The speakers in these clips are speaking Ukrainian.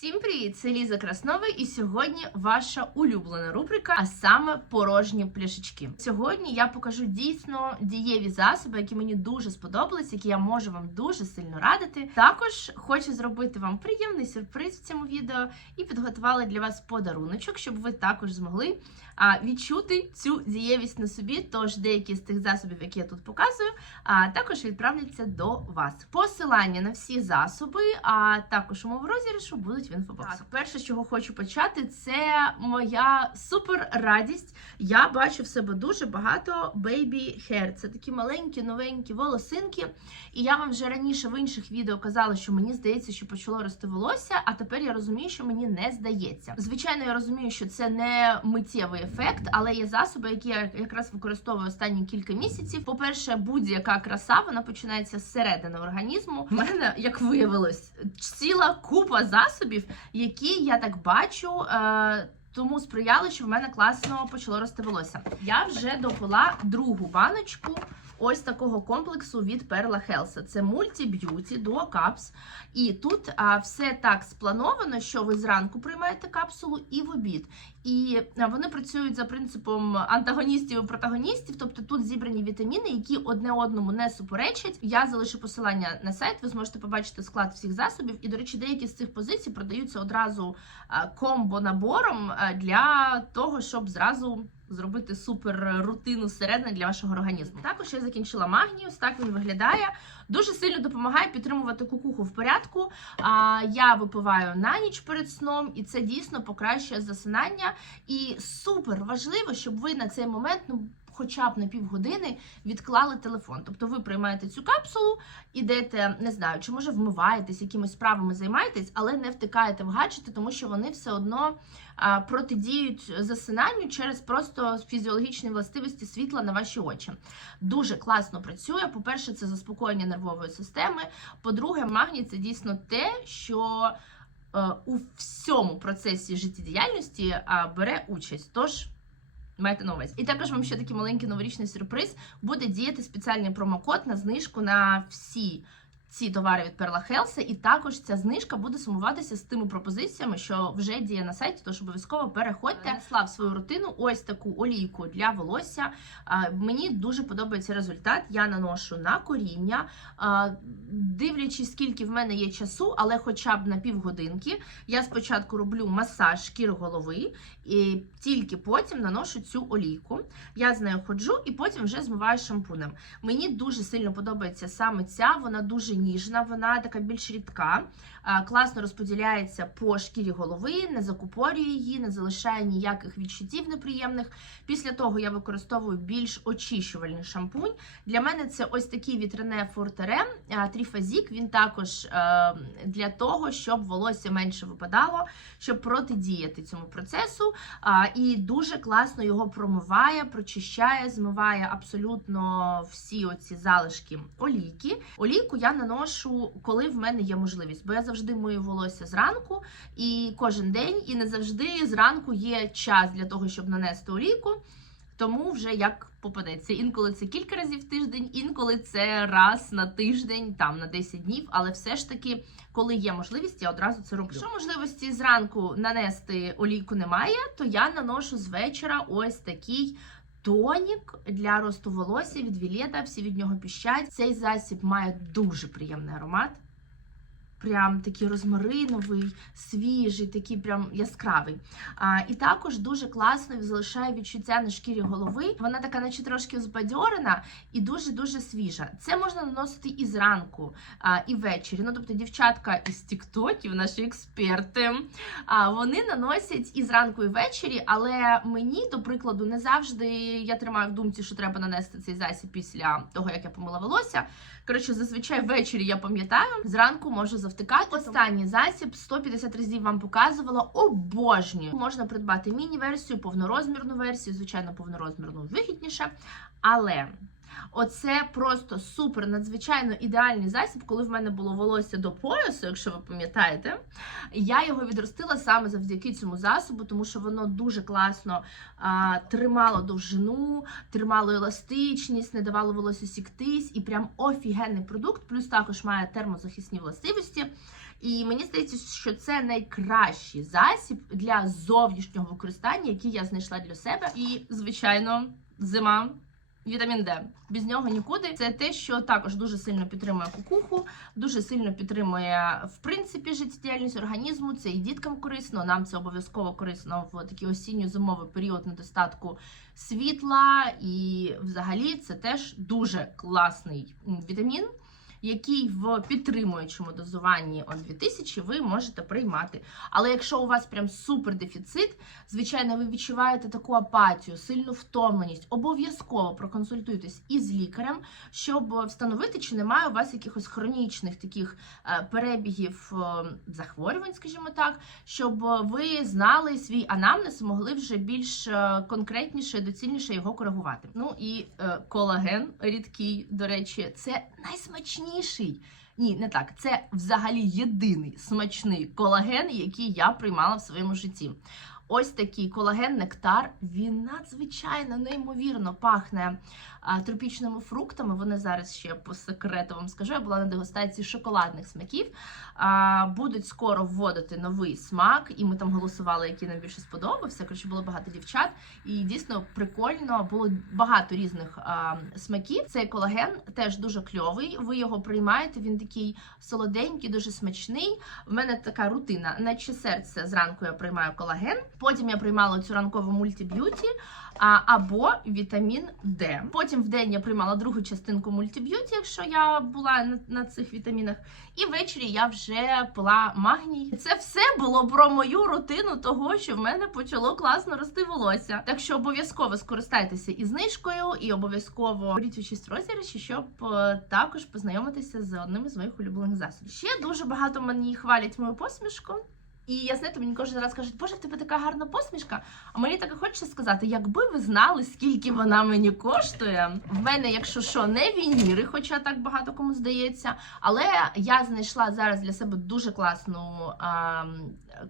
Всім привіт! Це Ліза Краснова, і сьогодні ваша улюблена рубрика, а саме порожні пляшечки. Сьогодні я покажу дійсно дієві засоби, які мені дуже сподобались, які я можу вам дуже сильно радити. Також хочу зробити вам приємний сюрприз в цьому відео і підготувала для вас подаруночок, щоб ви також змогли відчути цю дієвість на собі. Тож деякі з тих засобів, які я тут показую, також відправляться до вас. Посилання на всі засоби, а також умови розіграшу будуть в інфобоксі. Так, перше, з чого хочу почати, це моя супер радість. Я бачу в себе дуже багато baby hair. Це такі маленькі, новенькі волосинки. І я вам вже раніше в інших відео казала, що мені здається, що почало рости волосся, а тепер я розумію, що мені не здається. Звичайно, я розумію, що це не миттєвий ефект, але є засоби, які я якраз використовую останні кілька місяців. По-перше, будь-яка краса вона починається з середини організму. У мене, як виявилось, ціла купа засобів, які я так бачу. Е тому сприяли, що в мене класно почало рости. Я вже допила другу баночку ось такого комплексу від Perla Health. Це Multi Beauty Duo Cups. І тут а, все так сплановано, що ви зранку приймаєте капсулу і в обід. І вони працюють за принципом антагоністів і протагоністів, тобто тут зібрані вітаміни, які одне одному не суперечать. Я залишу посилання на сайт, ви зможете побачити склад всіх засобів. І, до речі, деякі з цих позицій продаються одразу комбо-набором для того, щоб зразу зробити супер рутину зсередини для вашого організму. Також я закінчила магніус, так він виглядає. Дуже сильно допомагає підтримувати кукуху в порядку. А, Я випиваю на ніч перед сном, і це дійсно покращує засинання. І супер важливо, щоб ви на цей момент ну. Хоча б на півгодини відклали телефон. Тобто ви приймаєте цю капсулу, ідете, не знаю, чи може вмиваєтесь, якимись справами займаєтесь, але не втикаєте в гаджети, тому що вони все одно протидіють засинанню через просто фізіологічні властивості світла на ваші очі. Дуже класно працює. По-перше, це заспокоєння нервової системи. По-друге, магній це дійсно те, що е, у всьому процесі життєдіяльності бере участь. Тож. Маєте на увазі. І також вам ще такий маленький новорічний сюрприз. Буде діяти спеціальний промокод на знижку на всі ці товари від Perla Health, і також ця знижка буде сумуватися з тими пропозиціями, що вже діє на сайті. Тож обов'язково переходьте. Несла в свою рутину ось таку олійку для волосся. Мені дуже подобається результат. Я наношу на коріння, дивлячись, скільки в мене є часу, але хоча б на півгодинки. Я спочатку роблю масаж шкіри голови, і тільки потім наношу цю олійку. Я з нею ходжу і потім вже змиваю шампунем. Мені дуже сильно подобається саме ця, вона дуже ніжна, вона така більш рідка, класно розподіляється по шкірі голови, не закупорює її, не залишає ніяких відчуттів неприємних. Після того я використовую більш очищувальний шампунь. Для мене це ось такий вітрине фортере тріфазік. Він також для того, щоб волосся менше випадало, щоб протидіяти цьому процесу. І дуже класно його промиває, прочищає, змиває абсолютно всі оці залишки олійки. Олійку я наношу, коли в мене є можливість, бо я завжди мию волосся зранку і кожен день, і не завжди зранку є час для того, щоб нанести олійку. Тому вже як попадеться. Інколи це кілька разів в тиждень, інколи це раз на тиждень, там на 10 днів. Але все ж таки, коли є можливість, я одразу це роблю. Якщо можливості зранку нанести олійку немає, то я наношу з вечора ось такий. Тонік для росту волосся від Вілета, всі від нього піщать. Цей засіб має дуже приємний аромат. Прям такий розмариновий, свіжий, такий прям яскравий. А, І також дуже класно залишає відчуття на шкірі голови. Вона така, наче трошки збадьорена і дуже-дуже свіжа. Це можна наносити і зранку, а, і ввечері. Ну, тобто, дівчатка із Тіктоків, наші експерти, а, вони наносять і зранку, і ввечері, але мені, до прикладу, не завжди я тримаю в думці, що треба нанести цей засіб після того, як я помила волосся. Коротше, зазвичай ввечері я пам'ятаю, зранку можу завтикати. Останній засіб 150 разів вам показувала. Обожнюю. Можна придбати міні-версію, повнорозмірну версію, звичайно, повнорозмірну вигідніше. Але Оце просто супер надзвичайно ідеальний засіб, коли в мене було волосся до поясу, якщо ви пам'ятаєте. Я його відростила саме завдяки цьому засобу, тому що воно дуже класно а, тримало довжину, тримало еластичність, не давало волосся сіктись, і прям офігенний продукт, плюс також має термозахисні властивості. І мені здається, що це найкращий засіб для зовнішнього використання, який я знайшла для себе. І, звичайно, зима. Вітамін Д без нього нікуди. Це те, що також дуже сильно підтримує кукуху, дуже сильно підтримує в принципі життєдіяльність організму. Це і діткам корисно. Нам це обов'язково корисно в такий осінньо-зимовий період недостатку світла. І, взагалі, це теж дуже класний вітамін. Який в підтримуючому дозуванні от 2000 ви можете приймати. Але якщо у вас прям супер дефіцит, звичайно, ви відчуваєте таку апатію, сильну втомленість, обов'язково проконсультуйтесь із лікарем, щоб встановити, чи немає у вас якихось хронічних таких е, перебігів е, захворювань, скажімо так, щоб ви знали свій анамнез могли вже більш е, конкретніше доцільніше його коригувати. Ну і колаген рідкий, до речі, це найсмачніший. Ні, не так. Це взагалі єдиний смачний колаген, який я приймала в своєму житті. Ось такий колаген нектар. Він надзвичайно неймовірно пахне тропічними фруктами. Вони зараз ще по секрету вам скажу. Я була на дегустації шоколадних смаків. Будуть скоро вводити новий смак, і ми там голосували, який нам більше сподобався. Коротше, було багато дівчат, і дійсно прикольно. Було багато різних смаків. Цей колаген теж дуже кльовий. Ви його приймаєте. Він такий солоденький, дуже смачний. В мене така рутина. Наче серце зранку я приймаю колаген. Потім я приймала цю ранкову мультиб'юті а, або вітамін Д. Потім в день я приймала другу частинку мультиб'юті, якщо я була на, на цих вітамінах. І ввечері я вже пила магній. Це все було про мою рутину того, що в мене почало класно рости волосся. Так що обов'язково скористайтеся і знижкою, і обов'язково беріть участь в розіграші, щоб е, також познайомитися з одним із моїх улюблених засобів. Ще дуже багато мені хвалять мою посмішку. І я знаєте, мені кожен раз кажуть, боже, в тебе така гарна посмішка. А мені так і хочеться сказати, якби ви знали, скільки вона мені коштує. В мене, якщо що, не вініри, хоча так багато кому здається. Але я знайшла зараз для себе дуже класну а,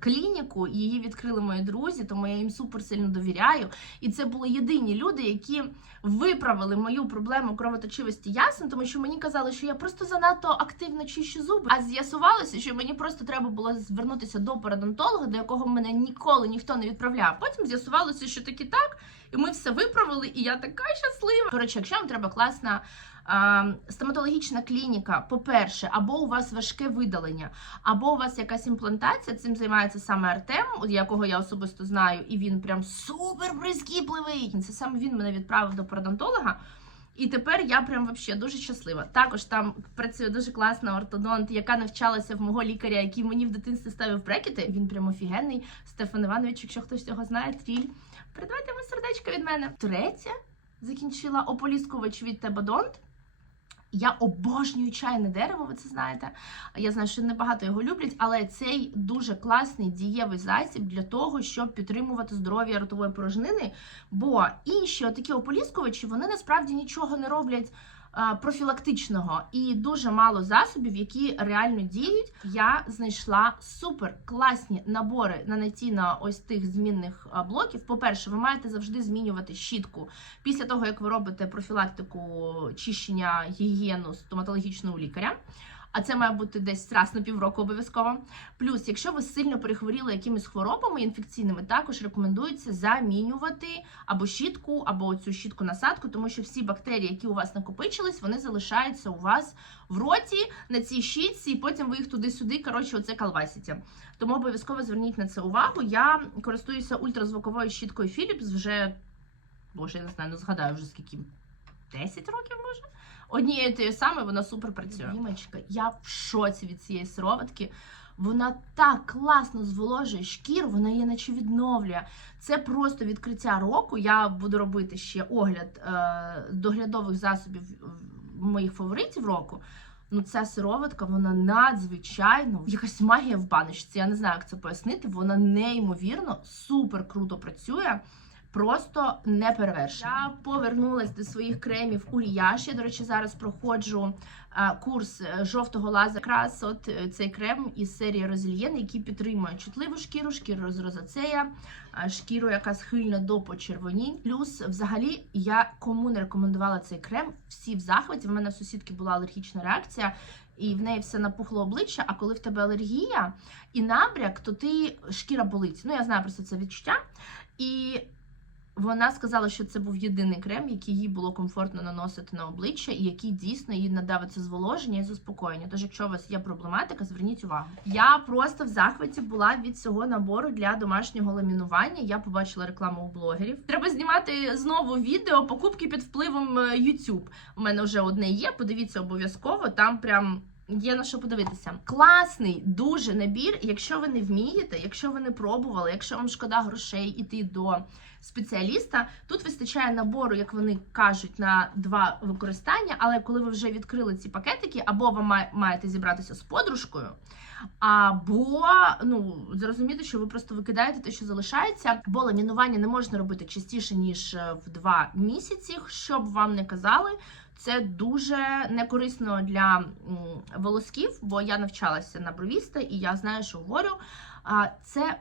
клініку. Її відкрили мої друзі, тому я їм супер сильно довіряю. І це були єдині люди, які виправили мою проблему кровоточивості ясен, тому що мені казали, що я просто занадто активно чищу зуби. А з'ясувалося, що мені просто треба було звернутися до парадонтолога, до якого мене ніколи ніхто не відправляв. Потім з'ясувалося, що таки так, і ми все виправили, і я така щаслива. Коротше, якщо вам треба класна. а, Стоматологічна клініка, по-перше, або у вас важке видалення, або у вас якась імплантація. Цим займається саме Артем, якого я особисто знаю, і він прям супер прискіпливий. Це саме він мене відправив до парадонтолога. І тепер я прям вообще дуже щаслива. Також там працює дуже класна ортодонт, яка навчалася в мого лікаря, який мені в дитинстві ставив брекети. Він прям офігенний. Стефан Іванович, якщо хтось цього знає, тріль. Передавайте йому сердечко від мене. Третє закінчила ополіскувач від Тебадонт. Я обожнюю чайне дерево, ви це знаєте. Я знаю, що небагато його люблять, але цей дуже класний дієвий засіб для того, щоб підтримувати здоров'я ротової порожнини. Бо інші такі ополіскувачі вони насправді нічого не роблять. Е, Профілактичного і дуже мало засобів, які реально діють. Я знайшла супер класні набори на на ось тих змінних е, блоків. По-перше, ви маєте завжди змінювати щітку після того, як ви робите профілактику чищення гігієну стоматологічного лікаря. А це має бути десь раз на півроку обов'язково. Плюс, якщо ви сильно перехворіли якимись хворобами інфекційними, також рекомендується замінювати або щітку, або цю щітку насадку, тому що всі бактерії, які у вас накопичились, вони залишаються у вас в роті на цій щітці, і потім ви їх туди-сюди. Коротше, оце калвасіте. Тому обов'язково зверніть на це увагу. Я користуюся ультразвуковою щіткою Philips вже, боже, я не знаю, не згадаю вже скільки 10 років може. Однією тією самою вона супер працює. Німечка, я в шоці від цієї сироватки. Вона так класно зволожує шкіру, вона її наче відновлює. Це просто відкриття року. Я буду робити ще огляд е, доглядових засобів моїх фаворитів року. Ну, ця сироватка, вона надзвичайно якась магія в баночці. Я не знаю, як це пояснити. Вона неймовірно супер круто працює. Просто не перевершено. Я повернулась до своїх кремів Уріяш. Я, до речі, зараз проходжу е, курс е, жовтого лаза. Якраз от е, цей крем із серії Розільєн, який підтримує чутливу шкіру, шкіру з розацея, е, шкіру, яка схильна до почервонінь. Плюс, взагалі, я кому не рекомендувала цей крем, всі в захваті. В мене в сусідки була алергічна реакція. і в неї все напухло обличчя. А коли в тебе алергія і набряк, то ти шкіра болить. Ну я знаю просто це відчуття. І вона сказала, що це був єдиний крем, який їй було комфортно наносити на обличчя, і який дійсно їй надав це зволоження і заспокоєння. Тож, якщо у вас є проблематика, зверніть увагу. Я просто в захваті була від цього набору для домашнього ламінування. Я побачила рекламу у блогерів. Треба знімати знову відео покупки під впливом е, YouTube. У мене вже одне є. Подивіться обов'язково. Там прям. Є на що подивитися. Класний дуже набір. Якщо ви не вмієте, якщо ви не пробували, якщо вам шкода грошей іти до спеціаліста, тут вистачає набору, як вони кажуть, на два використання. Але коли ви вже відкрили ці пакетики, або ви маєте зібратися з подружкою, або ну зрозуміти, що ви просто викидаєте те, що залишається, бо ламінування не можна робити частіше ніж е, в два місяці, щоб вам не казали. Це дуже некорисно для волосків, бо я навчалася на бровіста, і я знаю, що говорю. А це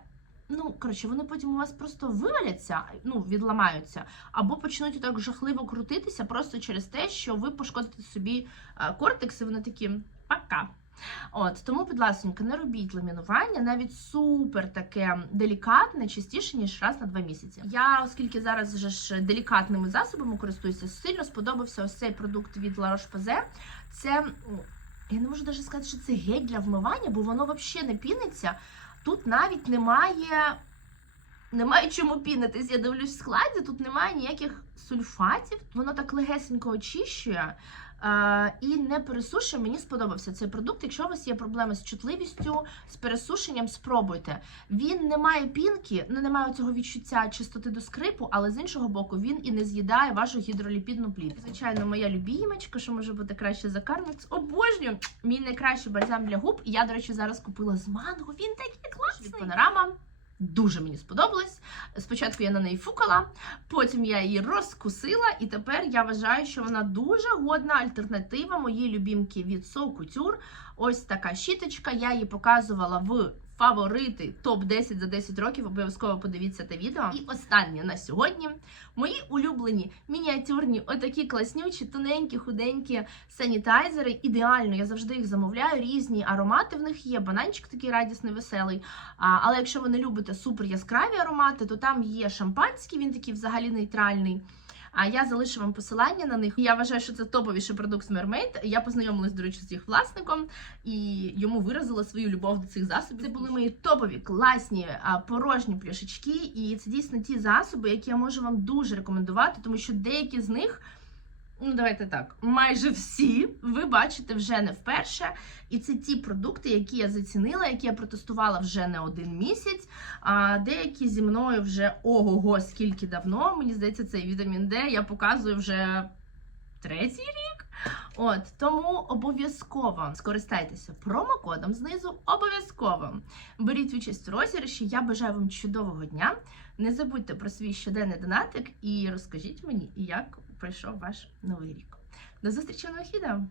ну коротше, вони потім у вас просто виваляться, ну відламаються, або почнуть так жахливо крутитися просто через те, що ви пошкодите собі а, кортекс, і вони такі пока. От тому, будь ласка, не робіть ламінування, навіть супер таке делікатне, частіше ніж раз на два місяці. Я, оскільки зараз вже ж делікатними засобами користуюся, сильно сподобався ось цей продукт від La Roche-Posay. Це я не можу навіть сказати, що це гель для вмивання, бо воно взагалі не піниться. Тут навіть немає. Немає чому пінитись. Я дивлюсь в складі, тут немає ніяких сульфатів, воно так легесенько очищує. І не пересушує. Мені сподобався цей продукт. Якщо у вас є проблеми з чутливістю, з пересушенням, спробуйте. Він не має пінки, ну немає цього відчуття чистоти до скрипу, але з іншого боку, він і не з'їдає вашу гідроліпідну плівку. Звичайно, моя любімочка, що може бути краще за Кармекс. Обожнюю! Мій найкращий бальзам для губ. Я, до речі, зараз купила з манго. Він такий класний. Панорама. Дуже мені сподобалось. Спочатку я на неї фукала, потім я її розкусила, і тепер я вважаю, що вона дуже годна альтернатива моїй любімки від So Couture. Ось така щіточка. Я її показувала в фаворити топ 10 за 10 років. Обов'язково подивіться те відео. І останнє на сьогодні мої улюблені мініатюрні, отакі класнючі, тоненькі, худенькі санітайзери. Ідеально, я завжди їх замовляю. Різні аромати в них є. Бананчик такий радісний, веселий. А, але якщо ви не любите супер яскраві аромати, то там є шампанський, він такий взагалі нейтральний. А я залишу вам посилання на них. Я вважаю, що це топовіший продукт з Mermaid. Я познайомилась, до речі, з їх власником і йому виразила свою любов до цих засобів. Це були мої топові, класні, порожні пляшечки. І це дійсно ті засоби, які я можу вам дуже рекомендувати, тому що деякі з них. Ну, давайте так, майже всі ви бачите вже не вперше. І це ті продукти, які я зацінила, які я протестувала вже не один місяць. А деякі зі мною вже ого-го, скільки давно. Мені здається, цей вітамін Д я показую вже третій рік. От тому обов'язково скористайтеся промокодом знизу. Обов'язково беріть участь в розіграші. Я бажаю вам чудового дня. Не забудьте про свій щоденний донатик і розкажіть мені, як пройшов ваш новий рік. До зустрічі нових відео!